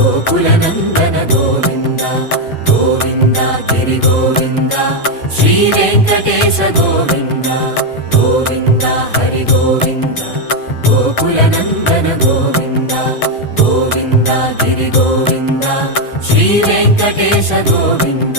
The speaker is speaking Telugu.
గోకులనందన గోవింద గోవింద గిరి గోవింద శ్రీ వెంకటేశ గోవింద గోవింద హరి గోవింద గోకులనందన గోవింద గోవింద గిరి గోవింద శ్రీ వెంకటేశ గోవింద.